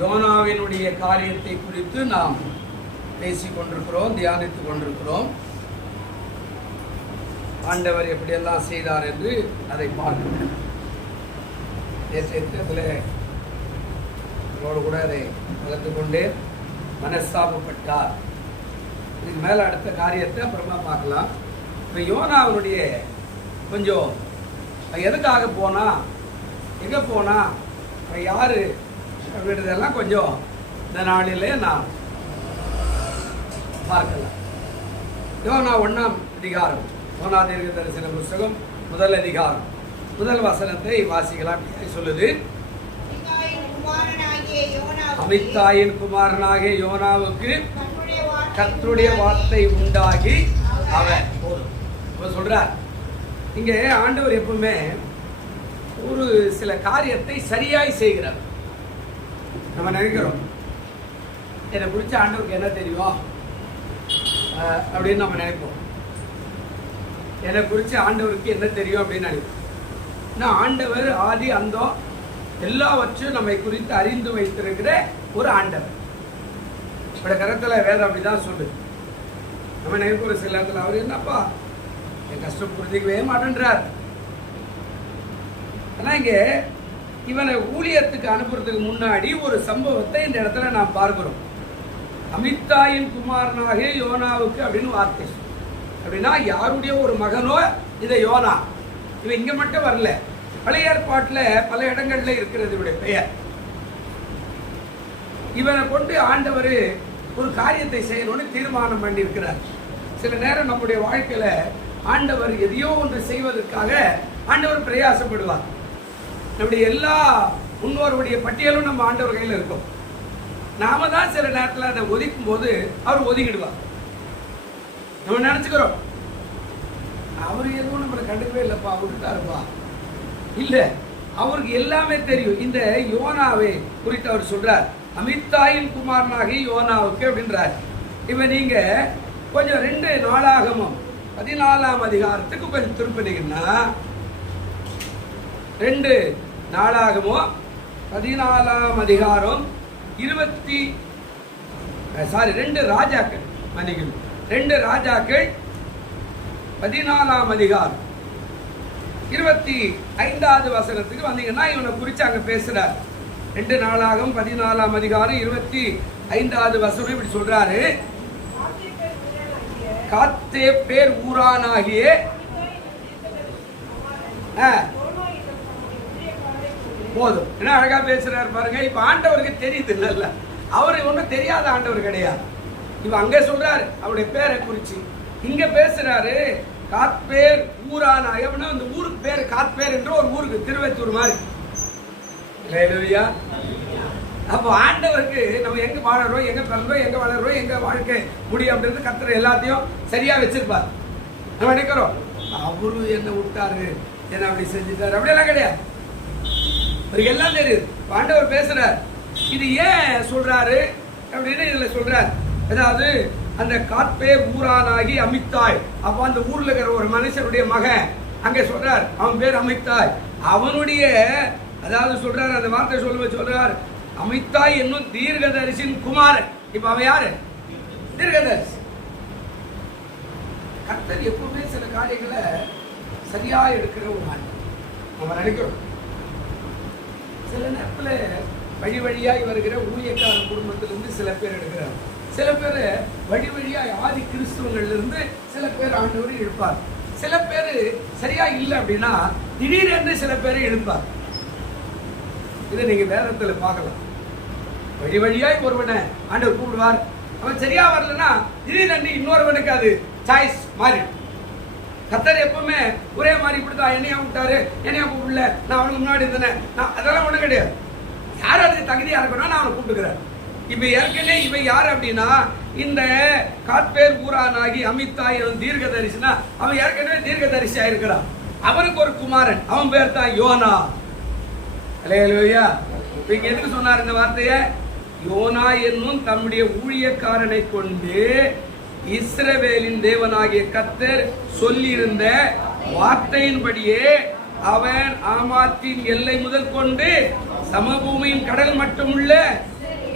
யோனாவினுடைய காரியத்தை குறித்து நாம் பேசிக் கொண்டிருக்கிறோம், தியானித்துக் கொண்டிருக்கிறோம். ஆண்டவர் எப்படியெல்லாம் செய்தார் என்று அதை பார்க்கிறோம். நேற்றைய தினத்தில் கூட அதை வளர்த்து கொண்டே மனஸ்தாபப்பட்டார். இதுக்கு மேலே அடுத்த காரியத்தை அப்புறமா பார்க்கலாம். இப்போ யோனாவினுடைய கொஞ்சம் எதுக்காக போனா, எங்கே போனா, யாரு அப்படின்றதெல்லாம் கொஞ்சம் இந்த நாளிலே நாம் பார்க்கலாம். யோனா 1ஆம் அதிகாரம், யோனா தீர்க்க தரிசன புஸ்தகம் 1 அதிகாரம் 1 வசனத்தை வாசிக்கலாம். சொல்லுது, அமித்தாயின் குமாரனாகிய யோனாவுக்கு கர்த்தருடைய வார்த்தை உண்டாகி அவர் சொல்றார். இங்க ஆண்டவர் எப்பவுமே ஒரு சில காரியத்தை சரியாய் செய்கிறார். நம்ம நினைக்கிறோம், என்னை குறிச்ச ஆண்டவருக்கு என்ன தெரியும் அப்படின்னு நம்ம நினைப்போம். என்னை குறிச்ச ஆண்டவருக்கு என்ன தெரியும் அப்படின்னு நினைப்போம். ஆனால் ஆண்டவர் ஆதி அந்தம் எல்லாவற்றையும் நம்மை குறித்து அறிந்து வைத்திருக்கிற ஒரு ஆண்டவர். இப்படி கருத்தில் வேதம் அப்படிதான் சொல்லுது. நம்ம நினைக்கிற சில இடத்துல அவர் என்னப்பா என் கஷ்டம் புரிஞ்சிக்கவே மாட்டேன்றார். ஆனா இங்க இவனை ஊழியத்துக்கு அனுப்புறதுக்கு முன்னாடி ஒரு சம்பவத்தை இந்த இடத்துல நாம் பார்க்கிறோம். அமித்தாயின் குமாரனாக யோனாவுக்கு அப்படின்னு வார்த்தை. அப்படின்னா யாருடைய ஒரு மகனோ இதை யோனா. இவன் இங்க மட்டும் வரல, பழைய ஏற்பாட்டுல பல இடங்கள்ல இருக்கிறது இவருடைய பெயர். இவனை கொண்டு ஆண்டவர் ஒரு காரியத்தை செய்யணும்னு தீர்மானம் பண்ணி இருக்கிறார். சில நேரம் நம்முடைய வாழ்க்கையில ஆண்டவர் எதையோ ஒன்று செய்வதற்காக ஆண்டவர் பிரயாசப்படுவார். நம்முடைய எல்லா முன்னோருடைய பட்டியலும் நம்ம ஆண்டவர் கையில் இருக்கும். நாம தான் சில நேரத்தில் அதை ஒதுக்கும் போது அவர் ஒதுக்கிடுவார். நம்ம நினைச்சுக்கிறோம், அவர் எதுவும் நம்மளை கண்டுக்கவே இல்லைப்பா, விட்டுட்டாருப்பா. இல்ல, அவருக்கு எல்லாமே தெரியும். இந்த யோனாவை குறித்து அவர் சொல்றார், அமித்தாயின் குமாரனாகி யோனாவுக்கு அப்படின்றார். இப்ப நீங்க கொஞ்சம் 2 நாளாகமும் 14ஆம் அதிகாரத்துக்கு கொஞ்சம் திருப்பினீங்கன்னா, 2 நாளாகமும் 14ஆம் அதிகாரம் 2 ராஜாக்கள், மன்னிக்கணும், 2 ராஜாக்கள் 14ஆம் அதிகாரம் 25வது வசனத்துக்கு வந்தீங்கன்னா இவனை குறிச்சு அங்க பேசுறார். 2 நாளாகும் 14ஆம் அதிகாரம் 25வது வசனம் இப்படி சொல்றாரு, காத்தே பேர் ஊரானாகிய போதும். என்ன அழகா பேசுறாரு பாருங்க. இப்ப ஆண்டவருக்கு தெரியுது இல்ல, அவரு ஒன்றும் தெரியாத ஆண்டவர் கிடையாது. இப்ப அங்க சொல்றாரு அவருடைய பேரை குறிச்சு, இங்க பேசுறாரு காத்பேர் ஊரானாகிய. அந்த ஊருக்கு பேரு காத்பேர் என்ற ஒரு ஊருக்கு, திருவத்தூர் மாதிரி. அப்போ ஆண்டவருக்கு நம்ம எங்க வாழறோம், எங்க பிறந்தோம், எங்க வளர்றோம், எங்க வாழ்க்கை முடியும் அப்படின்றது கர்த்தர் எல்லாத்தையும் சரியா வச்சிருப்பார். நம்ம நினைக்கிறோம் அவரு என்ன விட்டாரு, என்ன அப்படி செஞ்சுட்டாரு, அப்படியெல்லாம் கிடையாது. அவருக்கு எல்லாம் தெரியுது. ஆண்டவர் பேசுறார். இது ஏன் சொல்றாரு அப்படின்னு இதுல சொல்றார். அதாவது அந்த காத்பேர் ஊரானாகி அமித்தாய். அப்ப அந்த ஊர்ல இருக்கிற ஒரு மனுஷனுடைய மகன் அங்க சொல்றார், அவன் பேர் அமித்தாய். அவனுடைய அதாவது சொல்றாரு, அந்த வார்த்தை சொல்றார், அமித்தாய் என்னும் தீர்க்கதரிசின் குமாரன். இப்ப அவன் யாரு? தீர்க்கதரிசி. கர்த்தர் எப்பவுமே சில காரியங்களை சரியா எடுக்கிற ஒரு ஆள் நம்ம நினைக்கிறோம். சில நேரத்துல வழி வழியாய் வருகிற ஊழியக்கார குடும்பத்திலிருந்து சில பேர் எடுக்கிறார். சில பேர் வழி வழியாய் ஆதி கிறிஸ்துவங்கள்ல இருந்து சில பேர் ஆண்டவர் இழுப்பார். சில பேர் சரியா இல்லை அப்படின்னா திடீரென்று சில பேரை இழுப்பார். இதை நீங்க வேதத்துல பார்க்கலாம். வழி வழியாய் ஒருவனை ஆண்டவர் கூப்பிடுவார். அவன் சரியா வரலன்னா திடீரென்று இன்னொருவனுக்கு அது சாய்ஸ் மாறி. கர்த்தர் எப்பவுமே ஒரே மாதிரி இப்படிதான் என்னையா விட்டாரு, என்னையா கூப்பிடல, நான் அவனுக்கு முன்னாடி இருந்தேன், அதெல்லாம் ஒண்ணும் கிடையாது. யார் அதுக்கு தகுதியா இருக்கணும் நான் அவனை கூப்பிட்டுக்கிறேன். இப்ப ஏற்கனவே இவன் யார் அப்படின்னா இந்த காத்பேர் ஊரானாகி அமித்தாய் தீர்க்கதரிசினா அவன் ஏற்கனவே தீர்க்கதரிசியா இருக்கிறான். அவனுக்கு ஒரு குமாரன், அவன் பேர் தான் யோனா. இங்க எதுக்கு சொன்னார் இந்த வார்த்தைய? யோனா என்னும் தம்முடைய ஊழியக்காரனை கொண்டு இஸ்ரவேலின் தேவனாகிய கர்த்தர் சொல்லியிருந்த வார்த்தையின்படியே அவன் ஆமாத்தின் எல்லை முதல் கொண்டு சமபூமியின் கடல் மட்டும் உள்ள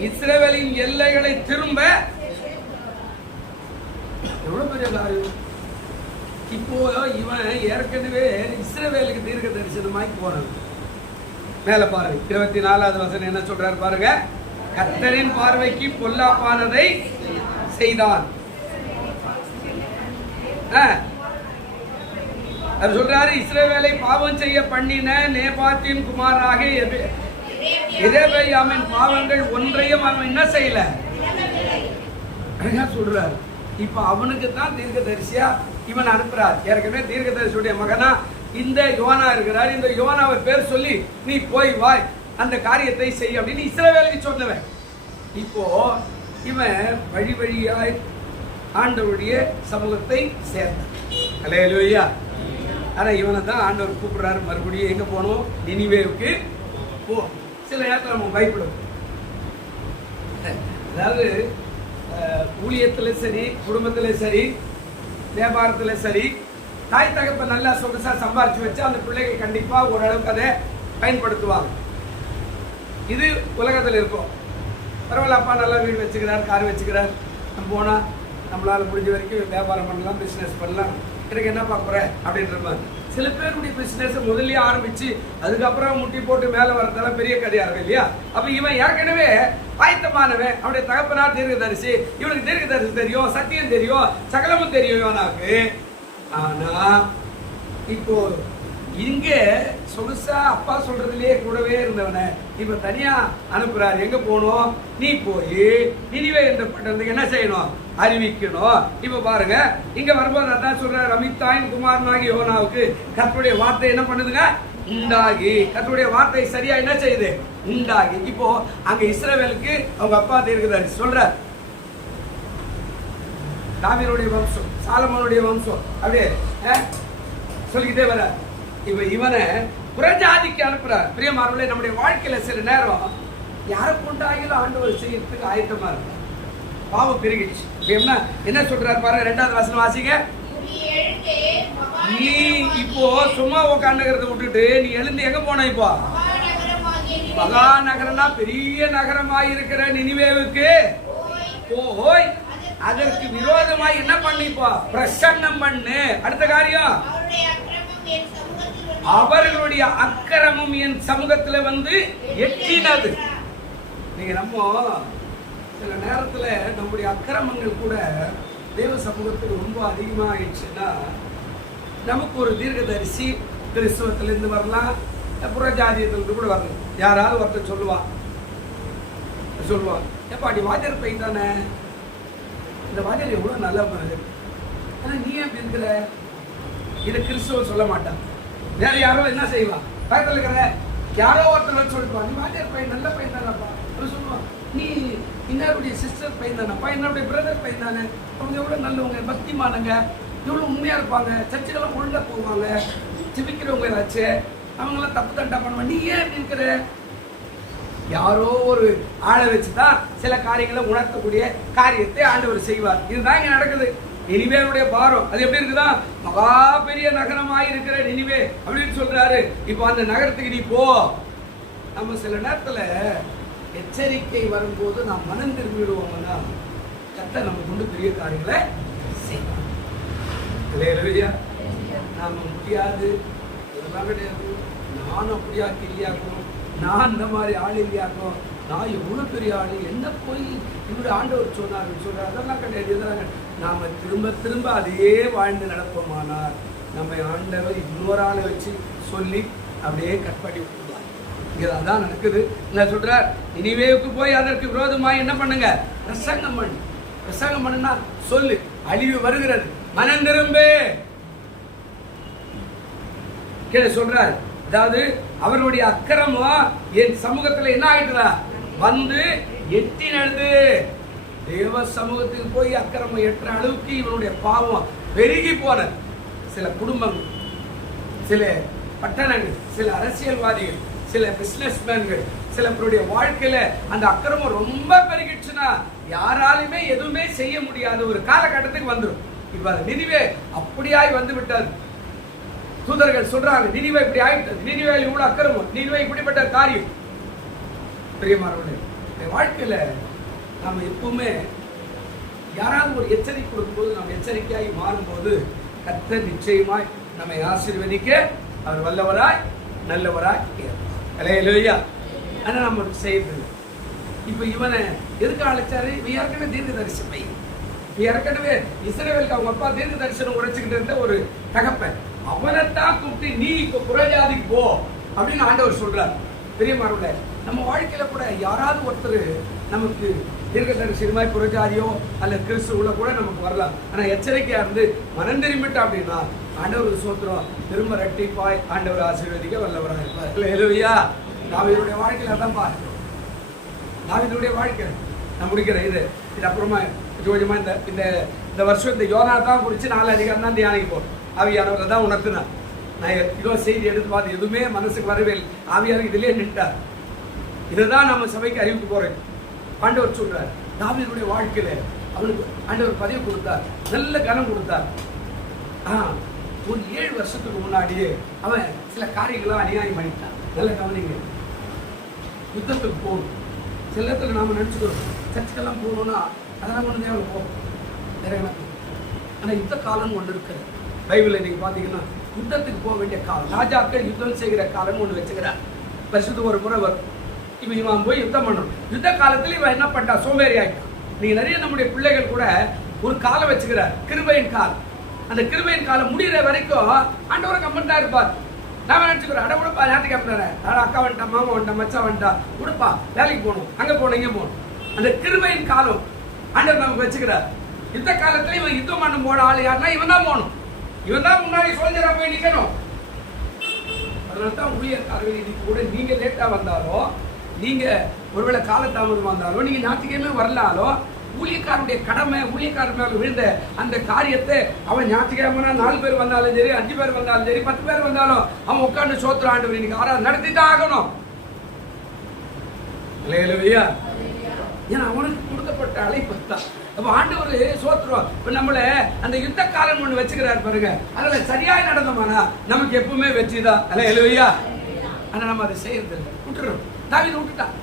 இஸ்ரவேலின் எல்லைகளை திரும்ப. எவ்வளவு பெரிய காரியம். இப்போ இவன் ஏற்கனவே இஸ்ரவேலுக்கு தீர்க்க தரிசனமாய் போனது. மேல பாருங்க 24வது வசனம் என்ன சொல்றாரு பாருங்க. கர்த்தரின் பார்வைக்கு பொல்லாப்பானதை செய்தான். அவர் சொல்றாரு, இஸ்ரவேலை பாவம் செய்ய பண்ணின நேபாத்தின் குமாராக எரேமியாவின் பாவங்கள் ஒன்றையும் அவன் என்ன செய்யல சொல்றாரு. இப்ப அவனுக்கு தான் தீர்க்க தரிசியா இவன் அனுப்புறார். ஏற்கனவே தீர்க்க தரிசியுடைய மகனா இந்த யோனா இருக்கிறார். இந்த யோனாவை பேர் சொல்லி நீ போய் வாய் அந்த காரியத்தை செய் அப்படின்னு இஸ்ரவேலுக்கு சொன்னவன். இப்போ இவன் வழி வழியாய் ஆண்டவருடைய சமூகத்தை சேர்ந்தான். அல்லேலூயா. ஆனா இவனை தான் ஆண்டவர் கூப்பிடுறாரு, மறுபடியும் எங்க போகணும்? நினிவேவுக்கு போ. சில நேரத்தில் நம்ம பயப்படும். அதாவது ஊழியத்துல சரி, குடும்பத்துல சரி, வியாபாரத்துல சரி, தாய் தகப்ப நல்லா சொகுசா சம்பாரிச்சு வச்சு அந்த பிள்ளைகள் கண்டிப்பா ஓரளவுக்கு அதை பயன்படுத்துவாங்க. இது உலகத்தில் இருக்கும். பரவாயில்ல, அப்பா நல்லா வீடு வச்சுக்கிறார், கார் வச்சுக்கிறார், நம்ம போனா நம்மளால முடிஞ்ச வரைக்கும் வியாபாரம் பண்ணலாம், பிசினஸ் பண்ணலாம், எனக்கு என்ன பார்க்குற அப்படின்ற மாதிரி. சில பேருடைய பிசினஸ் முதல்ல ஆரம்பிச்சு அதுக்கப்புறம் முட்டி போட்டு மேல வரதெல்லாம் பெரிய கதையா இருக்கு இல்லையா? அப்ப இவன் ஏற்கனவே ஆயத்தமானவன். அவனுடைய தகப்பனா தீர்க்கதரிசி, இவனுக்கு தீர்க்கதரிசி தெரியும், சத்தியம் தெரியும், சகலமும் தெரியும் இவனாக்கு. ஆனா இப்போ இங்க சொகுசா அப்பா சொல்றதுலயே கூடவே இருந்தவன இப்ப தனியா அனுப்புறாரு. எங்க போகணும்? நீ போய் நினிவே என்ற பட்டணத்துக்கு என்ன செய்யணும்? அறிவிக்கணும். இப்ப பாருங்க, இங்க வரும்போது அதான் சொல்ற, ரமித்தாயின் குமாரனாகி யோனாவுக்கு கர்த்தருடைய வார்த்தை என்ன பண்ணுதுங்க? உண்டாகி. கர்த்தருடைய வார்த்தை சரியா என்ன செய்யுது? உண்டாகி. இப்போ அங்க இஸ்ரவேலுக்கு அவங்க அப்பா தீர்க்கதரிசி சொல்றார், தாவீதுடைய வம்சம், சாலமோனுடைய வம்சம், அப்படியே சொல்லிக்கிட்டே வர. இப்ப இவனை புறஜாதிக்கு அனுப்புறார். பிரியமானவர்களே, நம்முடைய வாழ்க்கையில சில நேரம் யாரை கொண்டாகிலும் ஆண்டவர் செய்யறதுக்கு ஆயத்தமா இருக்கு. பாவம் பெருகிடுச்சு. என்ன சொல்றாரு பாருங்க, 2வது வசனம் வாசிங்க. நீ இப்போ சும்மா உட்காந்துக்கிறத விட்டுட்டு நீ எழுந்து எங்க போன? இப்போ மகா நகரம்னா பெரிய நகரமாய் இருக்கிற நினிவேவுக்கு போய் அதற்கு விரோதமாய் என்ன பண்ணிப்போ? பிரசங்கம் பண்ணு. அடுத்த காரியம், அவர்களுடைய அக்கிரமம் என் சமூகத்துல வந்து எட்டினது. நீங்க நம்ம சில நேரத்துல நம்முடைய அக்கிரமங்கள் கூட தேவ சமூகத்துக்கு ரொம்ப அதிகமா ஆயிடுச்சுன்னா, நமக்கு ஒரு தீர்க்கதரிசி கிறிஸ்துவத்திலிருந்து வரலாம், புறஜாதியத்திலிருந்து கூட வரலாம். யாராவது ஒருத்தர் சொல்லுவான், ஏப்பா நீ வாத்தியார் பையன் தானே, இந்த வாத்தியார் எவ்வளவு நல்ல மாதிரி, ஆனா நீ எப்படி இருக்கிற? இதை கிறிஸ்துவ சொல்ல மாட்டான். வேற யாரோ என்ன செய்வான்? பக்கத்தில் இருக்கிற யாரோ ஒருத்தர் சொல்லிப்பான், நீ வாத்தியார் பையன் நல்ல பையன் தானப்பா சொல்லுவான். நீ இன்னாருடைய சிஸ்டர் பையன் தானப்பா, என்னுடைய பிரதர் பையன் தானே, அவங்க எவ்வளவு நல்லவங்க, பக்திமானங்க, எவ்வளவு உண்மையா இருப்பாங்க, சர்ச்சுக்கெல்லாம் ஒழுங்கா போவாங்க, ஜெபிக்கிறவங்க ஏதாச்சும், அவங்கெல்லாம் தப்பு தண்டா பண்ணுவாங்க, நீ ஏன் இப்படி இருக்கிற? யாரோ ஒரு ஆளை வச்சுதான் சில காரியங்களை உணர்த்தக்கூடிய காரியத்தை ஆண்டவர் செய்வார். இதுதான் இங்க நடக்குது. நினிவேவுடைய பாரம் அது எப்படி இருக்குதா? மகா பெரிய நகரமாய் இருக்கிற நினிவே அப்படின்னு சொல்றாரு. இப்போ அந்த நகரத்துக்கு நீ போ. நம்ம சில நேரத்துல எச்சரிக்கை வரும்போது நாம் மனம் திரும்பிடுவோம்னா கர்த்தர் நம்ம கொண்டு பெரிய காரியங்களை செய்வார். நாம முடியாது, அதெல்லாம் கிடையாது, நானும் அப்படியாக்கி இல்லையாக்கும், நான் இந்த மாதிரி ஆள் இல்லையாக்கும், நான் எவ்வளவு பெரிய ஆளு, என்ன போய் இவரு ஆண்டவர் சொல்றாரு, அதெல்லாம் கிடையாது. இதெல்லாம் நாம திரும்ப திரும்ப அதையே வாழ்ந்து நடப்போமானார் நம்ம ஆண்டவர் இன்னொரு ஆளை வச்சு சொல்லி அப்படியே கட் பண்ணி விட்டுருவார். இங்க அதான் நடக்குது. நான் சொல்றார், நினிவேவுக்கு போய் அதற்கு விரோதமாய் என்ன பண்ணுங்க? பிரசங்கம் பண்ணு. பிரசங்கம் பண்ணுனா சொல்லு, அழிவு வருகிறது, மனம் திரும்பு கேளு சொல்றாரு. அதாவது அவருடைய அக்கிரமம் என் சமூகத்துல என்ன ஆயிட்டுதா? வந்து எட்டினது. தேவ சமூகத்துக்கு போய் அக்கிரமம் எட்டுற அளவுக்கு இவனுடைய பாவம் பெருகி போனது. சில குடும்பங்கள், சில பட்டணங்கள், சில அரசியல்வாதிகள், சில பிசினஸ்மேன்கள், சில பேருடைய வாழ்க்கையில அந்த அக்கிரமம் ரொம்ப பெருகிடுச்சுன்னா யாராலுமே எதுவுமே செய்ய முடியாத ஒரு காலகட்டத்துக்கு வந்துடும். இப்ப நினிவே அப்படியாய் வந்து விட்டார். தூதர்கள் சொல்றாங்க, நினிவே இப்படி ஆயிட்டது, நினிவே இவ்வளவு அக்கிரமம், நினிவே இப்படிப்பட்ட காரியம். பிரியமானவர்களே, வாழ்க்கையில நாம் எப்பவுமே யாராவது ஒரு எச்சரிக்கை கொடுக்கும்போது நாம் எச்சரிக்கையாகி மாறும்போது கர்த்தர் நிச்சயமாய் நம்மை ஆசீர்வதிக்க அவர் வல்லவராய் நல்லவராய் அல்லேலூயா. ஆனால் நம்ம செய்யறது இப்போ இவனை எதுக்கு அழைச்சாரு? ஏற்கனவே தீர்க்க தரிசனம், ஏற்கனவே இஸ்ரவேலுக்கு அவங்க அப்பா தீர்க்க தரிசனம் உரைச்சுக்கிட்டு இருந்த ஒரு தகப்பன், அவனைத்தான் கூப்பிட்டு நீ இப்போ புறஜாதிக்கு போ அப்படின்னு ஆண்டவர் சொல்றார். பெரியமானவர்களே, நம்ம வாழ்க்கையில கூட யாராவது ஒருத்தர் நமக்கு தீர்க்க தரிசனமாய் புறஜாதியோ அல்லது கிறிஸ்துவ கூட நமக்கு வரலாம். ஆனா எச்சரிக்கையா இருந்து மனம் திரும்பிட்டா அப்படின்னா ஆண்டவர் சோத்திரம் திரும்ப ரெட்டிப்பாய் ஆண்டவர் ஆசீர்வதிக்க வல்லவராக இருப்பார். அல்லேலூயா. தாவீதுடைய வாழ்க்கையில தான் பார்க்கிறோம். தாவீதுடைய வாழ்க்கை நான் முடிக்கிறேன். இது அப்புறமா கொஞ்சமா இந்த வருஷம் இந்த யோனா தான் குறித்து 4 அதிகாரம் தான் தியானிக்க போறோம். ஆவியானவரை தான் உணர்த்தினார். நான் இதோ செய்தி எடுத்து பார்த்து எதுவுமே மனசுக்கு வரவே இல்லை. ஆவியானவர் இதுலயே நின்றார். இதுதான் நம்ம சபைக்கு அறிவிக்க போறேன். ஆண்டவர் சொல்றார், தாவீதுடைய வாழ்க்கையில அவனுக்கு ஆண்டவர் பதவி கொடுத்தார், நல்ல கனம் கொடுத்தார். ஒரு 7 வருஷத்துக்கு முன்னாடியே அவன் சில காரியங்களாம் அநியாயம் பண்ணிட்டான். நல்ல கவனிங்க. யுத்தத்துக்கு போகணும். சில இடத்துல நாம நினைச்சுக்கிறோம் சர்ச்சுக்கெல்லாம் போகணும்னா அதெல்லாம் ஒன்று தேவை போகும் வேற எனக்கு. ஆனால் யுத்த காலம்னு ஒன்று இருக்குது பைபிளில் நீங்கள் பார்த்தீங்கன்னா, யுத்தத்துக்கு போக வேண்டிய காலம், ராஜாக்கள் யுத்தம் செய்கிற காலம்னு ஒன்று வச்சுக்கிறார். வருஷத்துக்கு ஒரு முறை வரும். இப்போ இவன் போய் யுத்தம் பண்ணணும். யுத்த காலத்தில் இவன் என்ன பண்ணிட்டான்? சோம்பேறி ஆகிட்டான். நீங்கள் நிறைய நம்முடைய பிள்ளைகள் கூட ஒரு காலம் வச்சுக்கிறார், கிருபையின் காலம். அந்த கிருபையின் காலம் முடிகிற வரைக்கும் ஆண்டவரை கம்பெனி தான் இருப்பார். நாம நினைச்சுக்கிறோம், அட விடுப்பா ஞாயிற்றுக்கிழமை அக்கா வந்துட்டா, மாமா வந்துட்டா, மச்சா வந்துட்டா, விடுப்பா வேலைக்கு போகணும், அங்கே போகணும், இங்கே போகணும். அந்த கிருபையின் காலம் ஆண்டவர் நமக்கு வச்சுக்கிறார். யுத்த காலத்துல இவன் யுத்தம் பண்ண போன ஆள் யாருன்னா இவன் தான் போகணும். இவன் தான் முன்னாடி சோல்ஜரா போய் நிற்கணும். அதனால தான் ஊழியக்காரர்கள் இன்னைக்கு கூட நீங்க லேட்டா வந்தாலும், நீங்க ஒருவேளை காலதாமதம் வந்தாலும், நீங்க ஞாயிற்றுக்கிழமை வரலாலும், ஊழியக்காரனுடைய கடமை, ஊழியக்காரன் மேல விழுந்த அந்த காரியத்தை அவன் ஞாயிற்றுக்கிழமை 4 பேர் வந்தாலும் சரி, 5 பேர் வந்தாலும் சரி, 10 பேர் வந்தாலும் அவன் உட்கார்ந்து சோத்திர ஆண்டவர் இன்னைக்கு ஆராதனை நடத்திதான் ஆகணும். அல்லேலூயா. ஏன்னா அவனுக்கு கொடுக்கப்பட்ட அழைப்பு தான். அப்ப ஆண்டவர் சோத்திரம் இப்ப நம்மள அந்த யுத்த காலம் ஒண்ணு வச்சுக்கிறார் பாருங்க. அதுல சரியாய் நடந்தோம்னா நமக்கு எப்பவுமே வெற்றி தான். அல்லேலூயா. ஆனா நம்ம அதை செய்யறது இல்லை, விட்டுறோம். தாவீது விட்டுட்டான்.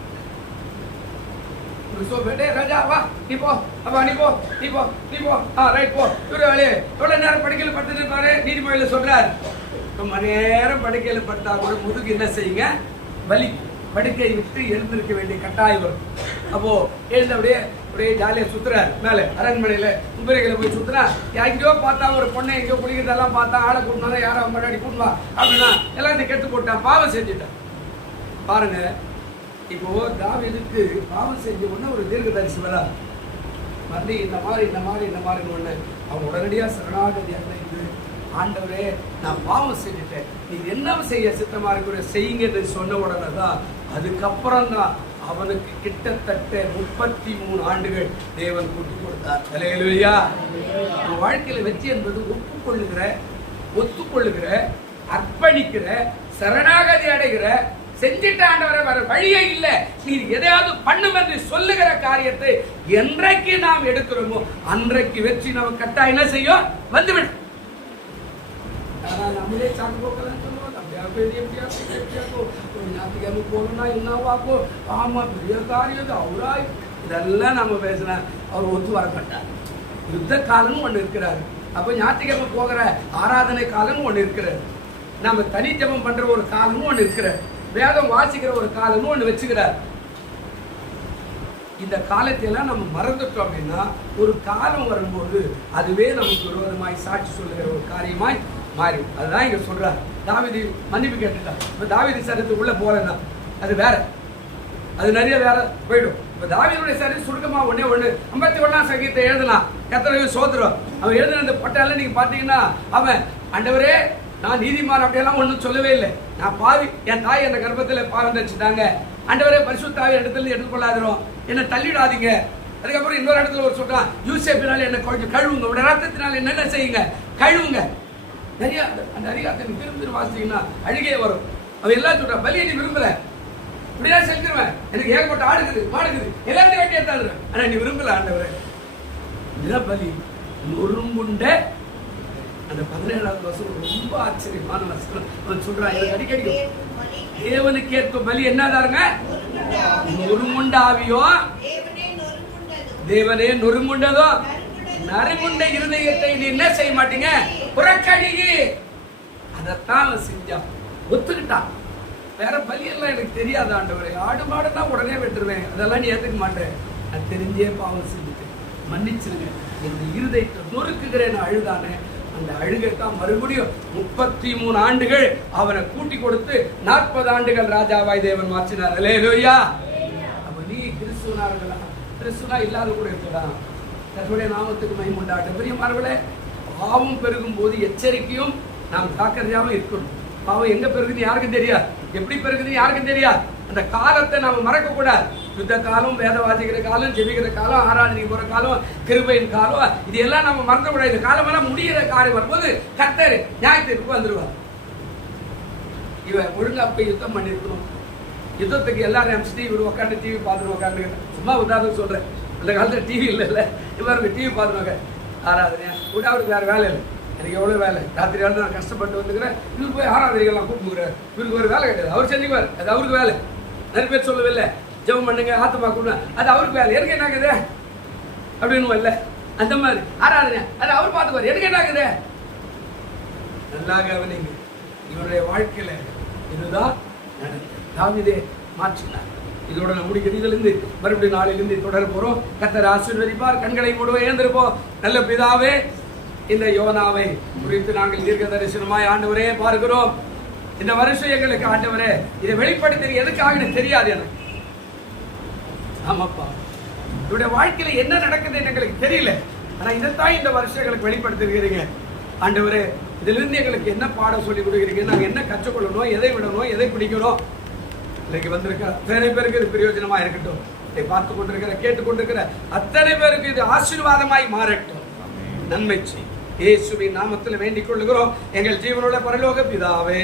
ராஜா வா, நீ போ, அப்பா நீ போ, நீ போ, நீ போ, ரைட் போ. எவ்வளவு நேரம் படுக்கையில படுத்துட்டு இருப்பாரு. நீதிமொழியில சொல்றாரு, ரொம்ப நேரம் படுக்கையில படுத்தா கூட முதுகு என்ன செய்யுங்க, வலி. படுக்கை விட்டு எழுந்திருக்க வேண்டிய கட்டாயம் வரும். அப்போ எழுந்த அப்படியே ஜாலியா சுத்துறாரு. மேல அரண்மனையில மும்பரிகளை போய் சுத்துறா. எங்கேயோ பார்த்தா ஒரு பொண்ணை எங்கேயோ குடிக்கிறதெல்லாம் பார்த்தா, ஆளை கூட்டினா யாரும் முன்னாடி கூட்டுவா அப்படின்னா எல்லாத்தையும் கெட்டு போட்டான், பாவம் செஞ்சுட்டான். பாருங்க, இப்போ தாவீதுக்கு பாவம் செஞ்ச உடனே ஒரு தீர்க்கதரிசி வரா வந்து இந்த மாதிரி ஒண்ணு அவன் உடனடியா சரணாகதி அடைந்து, ஆண்டவரே நான் பாவம் செஞ்சுட்டேன், நீ என்ன செய்ய சித்தமா இருக்கிற செய்யுங்க சொன்ன உடனே தான், அதுக்கப்புறம் தான் அவனுக்கு கிட்டத்தட்ட 33 ஆண்டுகள் தேவன் கூட்டி கொடுத்தார். அல்லேலூயா. வாழ்க்கையில வெற்றி என்பது ஒத்துக்கொள்ளுகிற, அர்ப்பணிக்கிற, சரணாகதி அடைகிற, செஞ்சிட்ட ஆண்டவரை வர வழியே இல்லை, நீ எதையாவது பண்ணும் என்று சொல்லுகிற காரியத்தை என்றைக்கு நாம் எடுக்கிறோமோ அன்றைக்கு வெற்றி நமக்கு கட்டாயம் என்ன செய்யும், வந்துவிடும். நம்மளே சாக்கு போக்கலாம் சொல்லுவோம். ஞாயிற்றுக்கிழமை போகணும்னா என்னவாக்கோ, ஆமா பெரிய காரியம் அவராய், இதெல்லாம் நம்ம பேசினா அவர் ஒத்து வரப்பட்டார். யுத்த காலம் ஒண்ணு இருக்கிறாரு. அப்ப ஞாயிற்றுக்கிழமை போகிற ஆராதனை காலம் ஒண்ணு இருக்கிறார். நம்ம தனி ஜெபம் பண்ற ஒரு காலமும் ஒண்ணு இருக்கிறார். வேதம் வாசிக்கிற ஒரு காலமும் ஒண்ணு வச்சுக்கிறார். இந்த காலத்தையெல்லாம் நம்ம மறந்துட்டோம் அப்படின்னா ஒரு காலம் வரும்போது அதுவே நமக்கு விரோதமாய் சாட்சி சொல்லுகிற ஒரு காரியமாய் மாறி. அதுதான் இங்க சொல்றாரு. தாவீது மன்னிப்பு கேட்டுட்டான். இப்ப தாவீது சரித்து உள்ள போறேன்னா அது வேற, அது நிறைய வேற போயிடும். இப்ப தாவீதுடைய சரி சுருக்கமா ஒண்ணு 51ஆம் சங்கீதத்தை எழுதலாம். எத்தனை சோதரம் அவன் எழுதின அந்த பட்டால நீங்க பாத்தீங்கன்னா, அவன் ஆண்டவரே நான் நீதிமான் அப்படியெல்லாம் ஒன்றும் சொல்லவே இல்லை, நான் பாவி, என் தாய் என்ன கர்ப்பத்தில் பாவம் வச்சுட்டாங்க, ஆண்டவரே பரிசுத்த ஆவியை இடத்துல எடுத்துக்கொள்ளாதோம், என்னை தள்ளிடாதீங்க. அதுக்கப்புறம் இன்னொரு இடத்துல ஒரு சொல்றான், யூசேப்பினால என்ன கொஞ்சம் கழுவுங்க, உடைய ரத்தத்தினால என்னென்ன செய்யுங்க, கழுவுங்க. நிறைய அந்த அதிகாரத்தை திரும்பி வாசிங்கன்னா அழுகையே வரும். அவன் எல்லாம் சொல்றான், பலியை நீ விரும்பல, இப்படியா செஞ்சிருவேன், எனக்கு ஏகப்பட்ட ஆடுக்குது மாடுக்குது எல்லாத்தையும் வெட்டி எடுத்தாடுறேன், ஆனா நீ விரும்பல ஆண்டவரே. நிலபலி நொறுங்குண்ட அந்த 17ஆவது வசனம் ரொம்ப ஆச்சரியமான வசனம். அவன் சொல்றான், எனக்கு அடிக்கடி தேவனுக்கு ஏற்ப பலி என்னதாருங்க, நொறுங்குண்டாவியோ தேவனே நொறுங்குண்டதோ நறுங்குண்ட இருதயத்தை நீ என்ன செய்ய மாட்டீங்க, புறக்கணிக்கு. அதைத்தான் செஞ்சான், ஒத்துக்கிட்டான். வேற பலியெல்லாம் எனக்கு தெரியாது ஆண்டவரே, ஆடு மாடுனா உடனே வெட்டுருவேன், அதெல்லாம் நீ ஏத்துக்க மாட்டேன், நான் தெரிஞ்சே பாவம் செஞ்சுட்டேன், மன்னிச்சிருங்க, இந்த இருதயத்தை நொறுக்குகிறேன் அழுதானே. அந்த அழுகைத்தான் மறுபடியும் 33 ஆண்டுகள் அவனை கூட்டி கொடுத்து 40 ஆண்டுகள் ராஜாவாய் தேவன் மாற்றினார். அல்லேலூயா. அப்ப நீ கிறிஸ்துவனா இருக்கலாம், கிறிஸ்துவனா இல்லாத கூட இருக்கலாம். கர்த்தருடைய நாமத்துக்கு மகிமை உண்டாகட்டும். பிரியமானவர்களே, பாவம் பெருகும் போது எச்சரிக்கையும் நாம் ஜாக்கிரதையாகவும் இருக்கணும். பாவம் எங்க பெருகுது யாருக்கும் தெரியாது, எப்படி பெருகுதுன்னு யாருக்கும் தெரியாது. அந்த காலத்தை நாம மறக்க கூடாது. யுத்த காலம், வேத வாசிக்கிற காலம், ஜெபிக்கிற காலம், ஆராதனைக்கு போற காலம், கிருபையின் காலம், இது எல்லாம் நம்ம மறக்க கூடாது. இந்த காலம் எல்லாம் முடிகிற காரியம் வரும்போது கர்த்தர் நியாயத்திற்கு வந்துருவார். இவன் ஒழுங்கா போய் யுத்தம் பண்ணிருக்கணும். யுத்தத்துக்கு எல்லாரும் அனுப்பிச்சுட்டு இவர் உட்காந்து டிவி பார்த்துட்டு உட்காந்து, சும்மா உதாரணம் சொல்றேன், அந்த காலத்துல டிவி இல்லைல்ல, இவருக்கு டிவி பார்த்துருவாங்க. ஆராதனையா கூட அவருக்கு வேற வேலை இல்லை. எனக்கு எவ்வளோ வேலை, ராத்திரி வேலை நான் கஷ்டப்பட்டு வந்துக்கிறேன், இவரு போய் ஆராதனைகள்லாம் கூப்பிடுறாரு, இவருக்கு ஒரு வேலை கிடையாது, அவர் செஞ்சுக்குவார், அது அவருக்கு வேலை. நிறைய பேர் சொல்லவில்லை, ஜெபம் பண்ணுங்க, ஆத்துமா கூப்பிடுவேன், அது அவருக்கு வேலை, எனக்கு என்ன ஆகுது அப்படின்னு இல்லை. அந்த மாதிரி ஆராதனை அது அவர் பார்த்துக்குவார், எனக்கு என்ன ஆகுது. நல்லா கவனிங்க, இவருடைய வாழ்க்கையில இதுதான் நடந்தது. தாவீதே மாற்றினார். இதோட நான் முடிக்கிறது. இதிலிருந்து மறுபடியும் நாளிலிருந்து தொடர போறோம். கர்த்தர் ஆசீர்வதிப்பார். கண்களை மூடுவோம், எழுந்திருப்போம். நல்ல பிதாவே, இந்த யோனாவை குறித்து நாங்கள் தீர்க்க தரிசனமாய் ஆண்டவரே பார்க்கிறோம். இந்த வருஷம் எங்களுக்கு ஆண்டவரே இதை வெளிப்படுத்தி எதுக்காக எனக்கு தெரியாது. எனக்கு ஆமாப்பா, இவருடைய வாழ்க்கையில என்ன நடக்குதுன்னு எங்களுக்கு தெரியல. ஆனா இதைத்தான் இந்த வருஷம் எங்களுக்கு வெளிப்படுத்திருக்கிறீங்க ஆண்டவரே. இதுல இருந்து எங்களுக்கு என்ன பாடம் சொல்லி கொடுக்குறீங்க, நாங்க என்ன கற்றுக்கொள்ளணும், எதை விடணும், எதை பிடிக்கணும். இன்னைக்கு வந்திருக்க அத்தனை பேருக்கு இது பிரயோஜனமா இருக்கட்டும். இதை பார்த்து கொண்டிருக்கிற, கேட்டுக்கொண்டிருக்கிற அத்தனை பேருக்கு இது ஆசீர்வாதமாய் மாறட்டும். நன்மை செய். இயேசுவின் நாமத்தில் வேண்டிக் கொள்கிறோம் எங்கள் ஜீவனுள்ள பரலோக பிதாவே.